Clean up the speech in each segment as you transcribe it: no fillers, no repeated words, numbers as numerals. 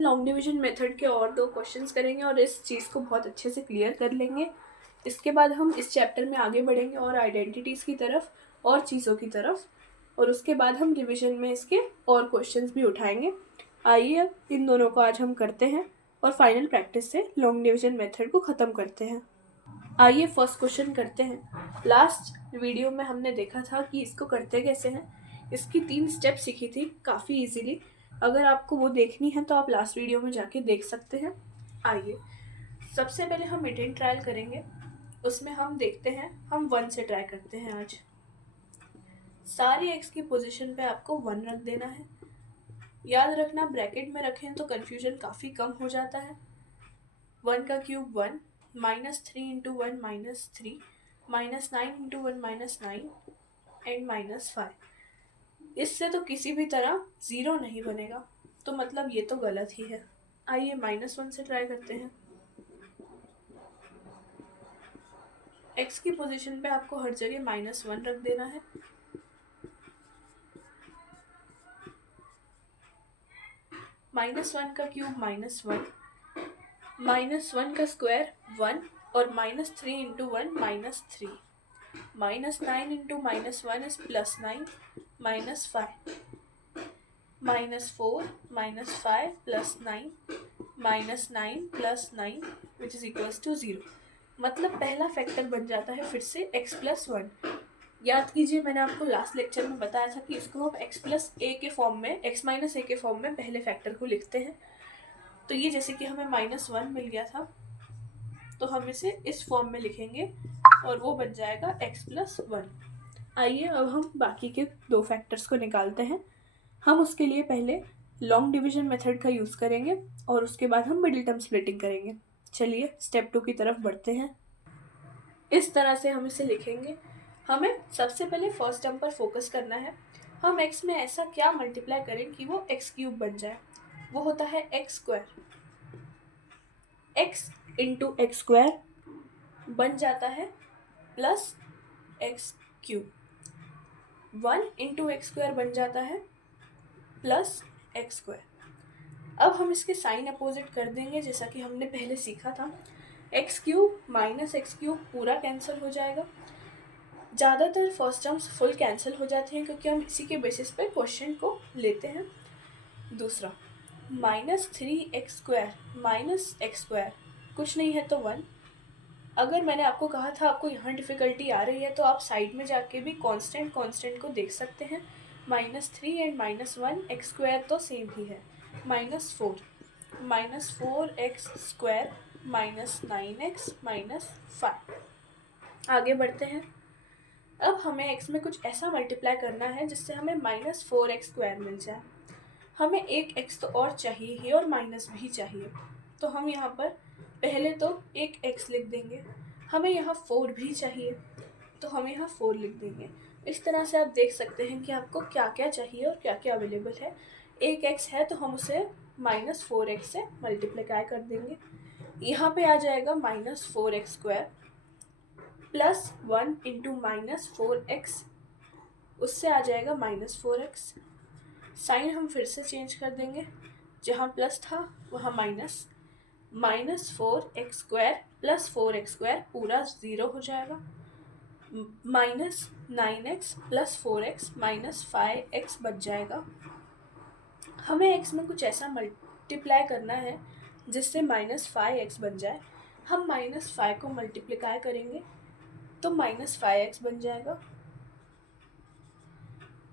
Long division method के और 2 questions करेंगे और इस चीज़ को बहुत अच्छे से क्लियर कर लेंगे। इसके बाद हम इस चैप्टर में आगे बढ़ेंगे और आइडेंटिटीज़ की तरफ और चीज़ों की तरफ, और उसके बाद हम रिवीजन में इसके और क्वेश्चंस भी उठाएंगे। आइए अब इन दोनों को आज हम करते हैं और फाइनल प्रैक्टिस से लॉन्ग डिवीजन मेथड को ख़त्म करते हैं। आइए फर्स्ट क्वेश्चन करते हैं। लास्ट वीडियो में हमने देखा था कि इसको करते कैसे हैं। इसकी 3 स्टेप सीखी थी काफ़ी इजीली। अगर आपको वो देखनी है तो आप लास्ट वीडियो में जाके देख सकते हैं। आइए सबसे पहले हम इटेन ट्रायल करेंगे। उसमें हम देखते हैं, हम 1 से ट्राई करते हैं। आज सारी एक्स की पोजीशन पे आपको 1 रख देना है। याद रखना ब्रैकेट में रखें तो कन्फ्यूजन काफ़ी कम हो जाता है। 1 का क्यूब 1, -3 इंटू 1 -3, -9 इंटू 1 -9 एंड -5। इससे तो किसी भी तरह 0 नहीं बनेगा, तो मतलब ये तो गलत ही है। आइए -1 से ट्राई करते हैं। x की पोजीशन पे आपको हर जगह -1 रख देना है। -1 का क्यूब -1, -1 का स्क्वायर 1 और -3 into 1 -3, -9 into -1 is +9, -5, -4 -5 +9, -9 +9 which is equals to 0। मतलब पहला फैक्टर बन जाता है फिर से x + 1। याद कीजिए मैंने आपको लास्ट लेक्चर में बताया था कि इसको हम x + a के फॉर्म में, x - a के फॉर्म में पहले फैक्टर को लिखते हैं। तो ये जैसे कि हमें -1 मिल गया था, तो हम इसे इस फॉर्म में लिखेंगे और वो बन जाएगा x + 1। आइए अब हम बाकी के 2 फैक्टर्स को निकालते हैं। हम उसके लिए पहले लॉन्ग डिवीजन मेथड का यूज़ करेंगे और उसके बाद हम मिडिल टर्म स्प्लिटिंग करेंगे। चलिए स्टेप 2 की तरफ बढ़ते हैं। इस तरह से हम इसे लिखेंगे। हमें सबसे पहले फर्स्ट टर्म पर फोकस करना है। हम x में ऐसा क्या मल्टीप्लाई करें कि वो x³ बन जाए। वो होता है x²। x इंटू x² बन जाता है +x³। 1 इंटू x² बन जाता है +x²। अब हम इसके साइन अपोजिट कर देंगे जैसा कि हमने पहले सीखा था। x³ - x³ पूरा कैंसिल हो जाएगा। ज़्यादातर फर्स्ट टर्म्स फुल कैंसिल हो जाती हैं क्योंकि हम इसी के बेसिस पे क्वेश्चन को लेते हैं। दूसरा -3x² -x² कुछ नहीं है तो 1। अगर मैंने आपको कहा था आपको यहाँ डिफ़िकल्टी आ रही है तो आप साइड में जाके भी कांस्टेंट को देख सकते हैं। -3 एंड -1 x² तो सेम ही है। -4 -4x² -9x -5। आगे बढ़ते हैं। अब हमें x में कुछ ऐसा मल्टीप्लाई करना है जिससे हमें -4x² मिल जाए। हमें एक x तो और चाहिए ही और माइनस भी चाहिए, तो हम यहाँ पर पहले तो एक x लिख देंगे। हमें यहाँ 4 भी चाहिए तो हम यहाँ 4 लिख देंगे। इस तरह से आप देख सकते हैं कि आपको क्या क्या चाहिए और क्या क्या अवेलेबल है। एक x है तो हम उसे -4x से मल्टीप्लाई कर देंगे। यहाँ पे आ जाएगा -4x² +1 इंटू -4x, उससे आ जाएगा -4x। साइन हम फिर से चेंज कर देंगे, जहाँ प्लस था वहाँ माइनस। -4x² + 4x² पूरा 0 हो जाएगा। -9x + 4x -5x बच जाएगा। हमें x में कुछ ऐसा मल्टीप्लाई करना है जिससे -5x बन जाए। हम -5 को मल्टीप्लाई करेंगे तो -5x बन जाएगा।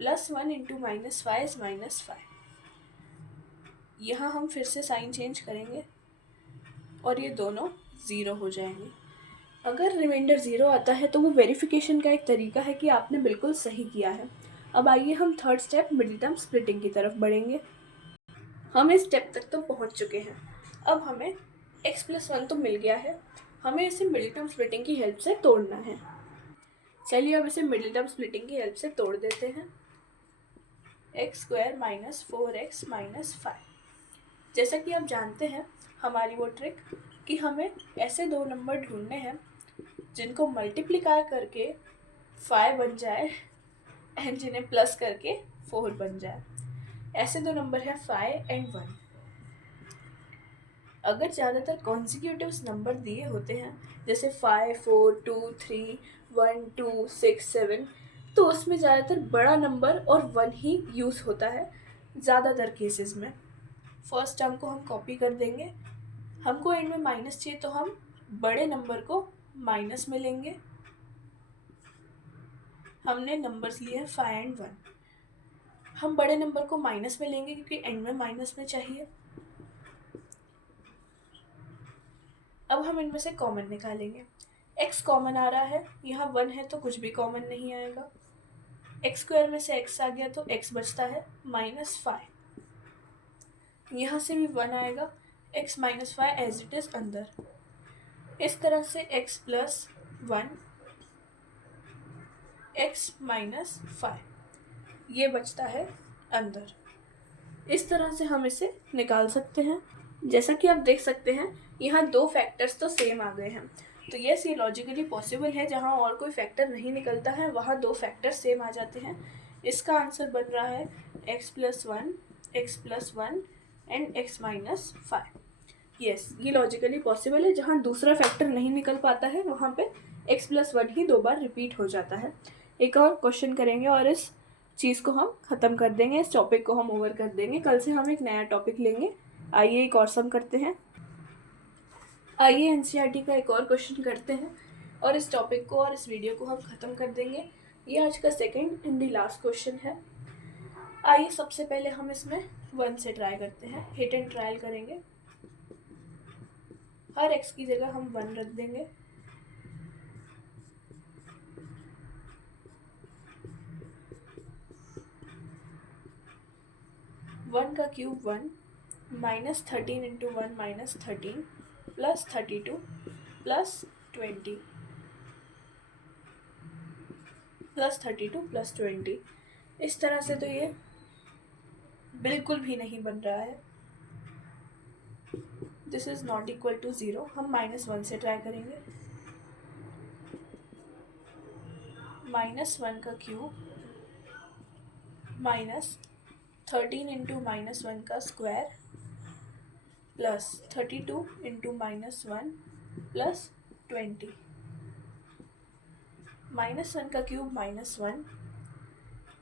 +1 इंटू -5 इज -5। यहाँ हम फिर से साइन चेंज करेंगे और ये दोनों 0 हो जाएंगे। अगर रिमाइंडर 0 आता है तो वो वेरिफिकेशन का एक तरीका है कि आपने बिल्कुल सही किया है। अब आइए हम third step middle term splitting की तरफ बढ़ेंगे। हम इस स्टेप तक तो पहुँच चुके हैं। अब हमें x + 1 तो मिल गया है, हमें इसे मिडिल टर्म स्प्लिटिंग की हेल्प से तोड़ना है। चलिए अब इसे मिडिल टर्म स्प्लिटिंग की हेल्प से तोड़ देते हैं। x² -4x -5। जैसा कि आप जानते हैं हमारी वो ट्रिक कि हमें ऐसे 2 नंबर ढूंढने हैं जिनको मल्टीप्लिकाई करके 5 बन जाए एंड जिन्हें प्लस करके 4 बन जाए। ऐसे 2 नंबर हैं 5 एंड 1। अगर ज़्यादातर कॉन्जिक्यूटिव्स नंबर दिए होते हैं जैसे 5, 4, 2, 3, 1, 2, 6, 7, तो उसमें ज़्यादातर बड़ा नंबर और 1 ही यूज़ होता है ज़्यादातर केसेस में। फर्स्ट टर्म को हम कॉपी कर देंगे। हमको एंड में माइनस चाहिए तो हम बड़े नंबर को माइनस में लेंगे। हमने नंबर्स लिए हैं 5 एंड 1। हम बड़े नंबर को माइनस में लेंगे क्योंकि एंड में माइनस में चाहिए। अब हम इनमें से कॉमन निकालेंगे। x कॉमन आ रहा है, यहाँ 1 है तो कुछ भी कॉमन नहीं आएगा। x स्क्वायर में से x आ गया तो x बचता है -5। यहाँ से भी 1 आएगा, x -5 एज इट इज अंदर। इस तरह से x प्लस 1, x -5 ये बचता है अंदर। इस तरह से हम इसे निकाल सकते हैं। जैसा कि आप देख सकते हैं यहाँ दो फैक्टर्स तो सेम आ गए हैं, तो यस ये लॉजिकली पॉसिबल है। जहाँ और कोई फैक्टर नहीं निकलता है वहाँ दो फैक्टर सेम आ जाते हैं। इसका आंसर बन रहा है x + 1, x + 1 and x -5। Yes ये लॉजिकली पॉसिबल है। जहाँ दूसरा फैक्टर नहीं निकल पाता है वहाँ पे x + 1 ही 2 बार रिपीट हो जाता है। एक और क्वेश्चन करेंगे और इस चीज़ को हम ख़त्म कर देंगे, इस टॉपिक को हम ओवर कर देंगे। कल से हम एक नया टॉपिक लेंगे। आइए एक और सम करते हैं। आइए एनसीईआरटी का एक और क्वेश्चन करते हैं और इस टॉपिक को और इस वीडियो को हम ख़त्म कर देंगे। ये आज का second and the last question है। आइए सबसे पहले हम इसमें 1 से ट्राई करते हैं। हिट एंड ट्रायल करेंगे। हर x की जगह हम 1 रख देंगे। वन का क्यूब 1, -13 × 1 -13 + 32 + 20 +32 + 20। इस तरह से तो ये बिल्कुल भी नहीं बन रहा है। This is not equal to 0। हम -1 से ट्राई करेंगे। -1 का क्यूब -13 × -1 का स्क्वायर प्लस 32 × -1 + 20। -1 का क्यूब -1,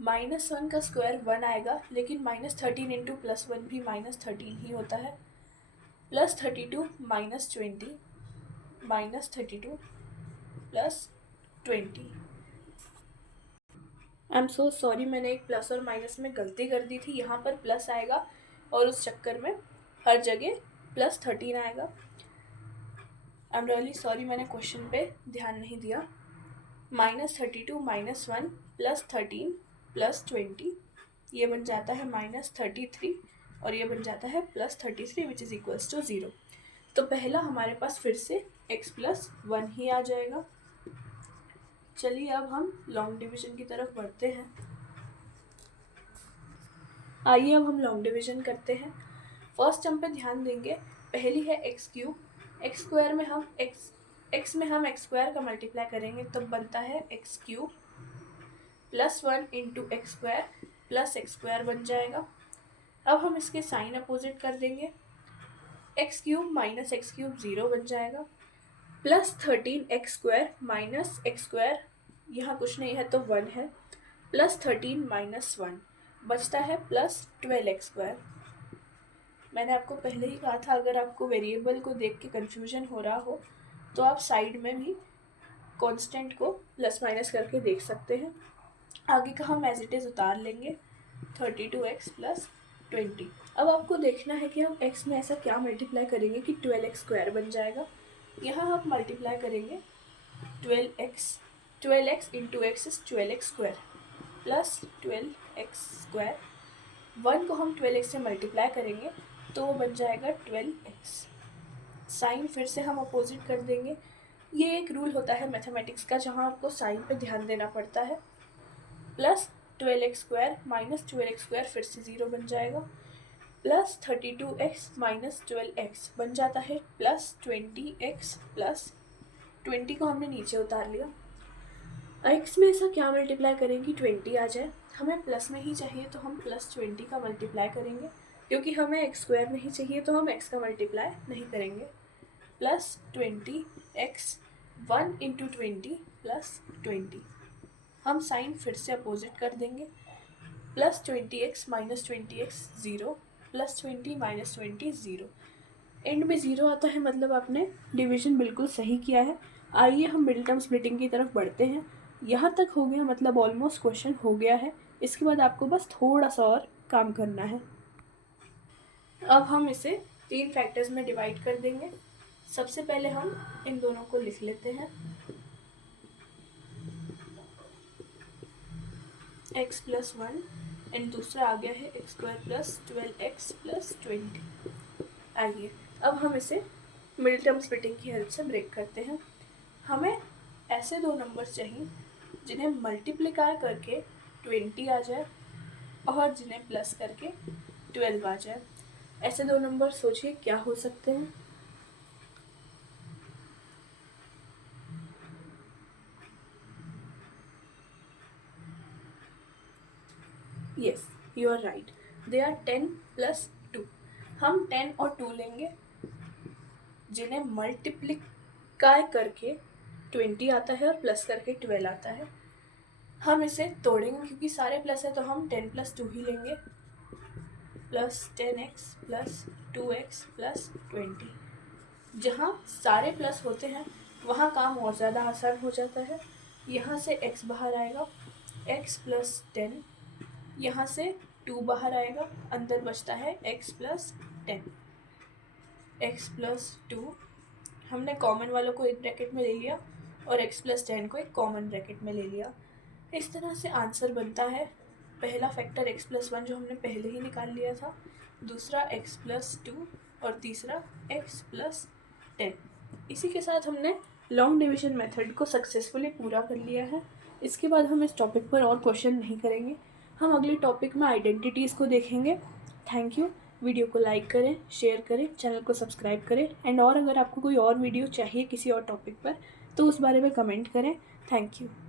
-1 का स्क्वायर 1 आएगा, लेकिन -13 × +1 भी -13 ही होता है। +32 - 20 -32 + 20। आई एम सो सॉरी, मैंने एक प्लस और माइनस में गलती कर दी थी। यहाँ पर प्लस आएगा और उस चक्कर में हर जगह +13 आएगा। आई एम रियली सॉरी, मैंने क्वेश्चन पे ध्यान नहीं दिया। -32 - 1 + 13 + 20 ये बन जाता है -33 और ये बन जाता है +33 विच इज़ इक्वल्स टू 0। तो पहला हमारे पास फिर से x + 1 ही आ जाएगा। चलिए अब हम लॉन्ग डिवीजन की तरफ बढ़ते हैं। आइए अब हम लॉन्ग डिवीजन करते हैं। फर्स्ट टर्म पे ध्यान देंगे। पहली है x³ x स्क्वायर में हम x में हम x स्क्वायर का मल्टीप्लाई करेंगे तब बनता है x³ + 1 × x square plus x square बन जाएगा। अब हम इसके साइन अपोजिट कर देंगे। x³ - x³ 0 बन जाएगा। +13 x² - x स्क्वायर यहाँ कुछ नहीं है तो 1 है। +13 - 1 बचता है +12x²। मैंने आपको पहले ही कहा था अगर आपको वेरिएबल को देख के कन्फ्यूजन हो रहा हो तो आप साइड में भी कांस्टेंट को प्लस माइनस करके देख सकते हैं। आगे का हम एज इट इज़ उतार लेंगे। 32x + 20। अब आपको देखना है कि हम x में ऐसा क्या मल्टीप्लाई करेंगे कि 12x² बन जाएगा। यहाँ हम मल्टीप्लाई करेंगे 12x × x is 12x² + 12x²। 1 को हम 12x से मल्टीप्लाई करेंगे तो वो बन जाएगा 12x। साइन फिर से हम अपोजिट कर देंगे। ये एक रूल होता है मैथमेटिक्स का जहाँ आपको साइन पे ध्यान देना पड़ता है। +12x² - 12x² फिर से 0 बन जाएगा। +32x - 12x बन जाता है +20x + 20 को हमने नीचे उतार लिया। x में ऐसा क्या मल्टीप्लाई करें कि 20 आ जाए। हमें प्लस में ही चाहिए तो हम +20 का मल्टीप्लाई करेंगे क्योंकि हमें एक्स स्क्वायर नहीं चाहिए तो हम एक्स का मल्टीप्लाई नहीं करेंगे। Plus 20x 1 into 20 plus 20। हम साइन फिर से अपोजिट कर देंगे। Plus 20x minus 20x 0, plus 20 minus 20 0। And में 0 आता है मतलब आपने डिवीजन बिल्कुल सही किया है। आइए हम मिडिल टर्म स्प्लिटिंग की तरफ बढ़ते हैं। यहाँ तक हो गया मतलब ऑलमोस्ट क्वेश्चन हो गया है। इसके बाद आपको बस थोड़ा सा और काम करना है। अब हम इसे 3 फैक्टर्स में डिवाइड कर देंगे। सबसे पहले हम इन दोनों को लिख लेते हैं। x प्लस 1 एंड दूसरा आ गया है x square plus 12x plus 20। आइए अब हम इसे मिडिल टर्म स्प्लिटिंग की हेल्प से ब्रेक करते हैं। हमें ऐसे दो नंबर्स चाहिए जिन्हें मल्टीप्लिकाई करके 20 आ जाए और जिन्हें प्लस करके 12 आ जाए। ऐसे दो नंबर सोचिए क्या हो सकते हैं। Yes, you are right, they are 10 plus 2। हम 10 और 2 लेंगे जिन्हें मल्टीप्लिकाई करके 20 आता है और प्लस करके 12 आता है। हम इसे तोड़ेंगे क्योंकि सारे प्लस है तो हम 10 प्लस 2 ही लेंगे। Plus 10x plus 2x plus 20। जहाँ सारे प्लस होते हैं वहाँ काम और ज़्यादा आसान हो जाता है। यहाँ से x बाहर आएगा, x प्लस 10। यहाँ से 2 बाहर आएगा, अंदर बचता है x प्लस 10। x प्लस 2 हमने कॉमन वालों को एक ब्रैकेट में ले लिया और x प्लस 10 को एक कॉमन ब्रैकेट में ले लिया। इस तरह से आंसर बनता है पहला फैक्टर x प्लस 1 जो हमने पहले ही निकाल लिया था, दूसरा x प्लस 2 और तीसरा x प्लस 10। इसी के साथ हमने लॉन्ग डिवीजन मेथड को सक्सेसफुली पूरा कर लिया है। इसके बाद हम इस टॉपिक पर और क्वेश्चन नहीं करेंगे। हम अगले टॉपिक में आइडेंटिटीज़ को देखेंगे। Thank you. वीडियो को लाइक करें, शेयर करें, चैनल को सब्सक्राइब करें एंड और अगर आपको कोई और वीडियो चाहिए किसी और टॉपिक पर तो उस बारे में कमेंट करें। Thank you.